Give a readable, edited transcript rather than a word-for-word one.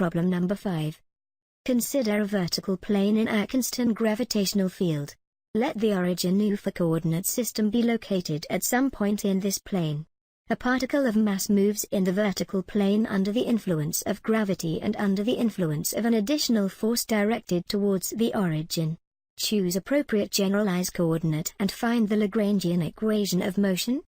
Problem number 5. Consider a vertical plane in a constant gravitational field. Let the origin U for coordinate system be located at some point in this plane. A particle of mass moves in the vertical plane under the influence of gravity and under the influence of an additional force directed towards the origin. Choose appropriate generalized coordinate and find the Lagrangian equation of motion.